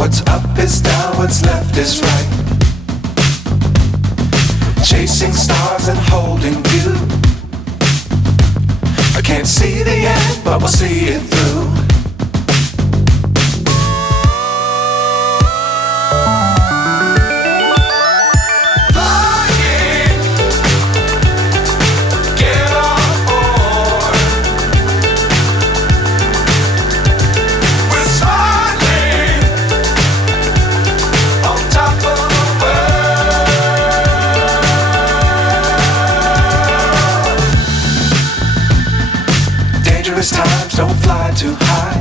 What's up is down, what's left is right. Chasing stars and holding you. I can't see the end, but we'll see it through. Times don't fly too high.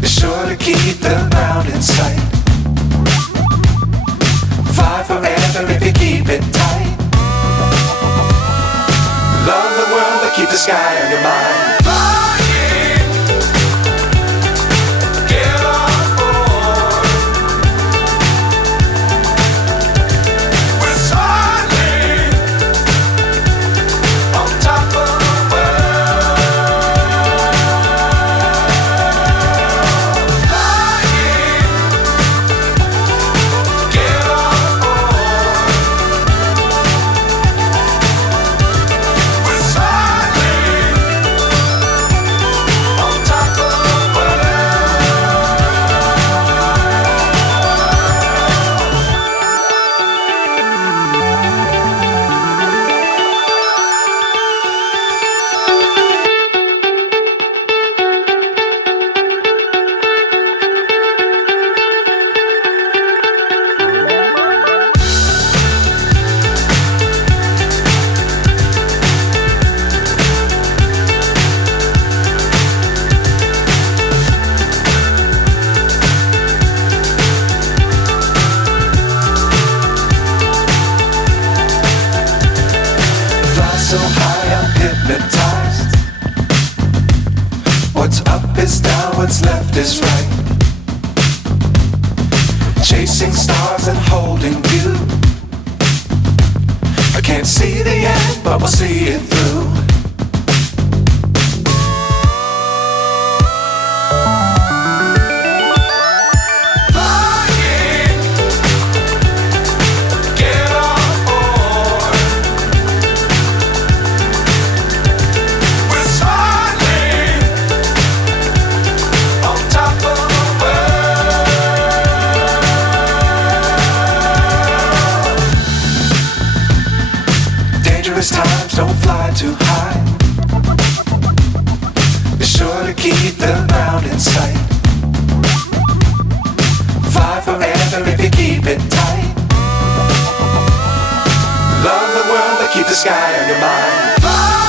Be sure to keep the ground in sight. Fly forever if you keep it tight. Love the world but keep the sky on your mind. So high I'm hypnotized. What's up is down, what's left is right. Chasing stars and holding you. I can't see the end, but we'll see it through. Times don't fly too high. Be sure to keep the ground in sight. Fly forever if you keep it tight. Love the world but keep the sky on your mind.